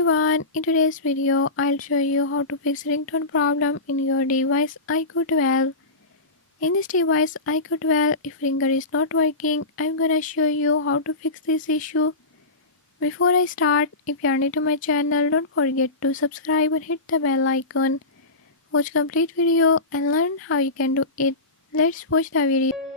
everyone, in today's video I'll show you how to fix ringtone problem in your device iQOO 12. In this device iQOO 12, if ringer is not working, I'm gonna show you how to fix this issue. Before I start, if you are new to my channel, don't forget to subscribe and hit the bell icon. Watch complete video and learn how you can do it. Let's watch the video.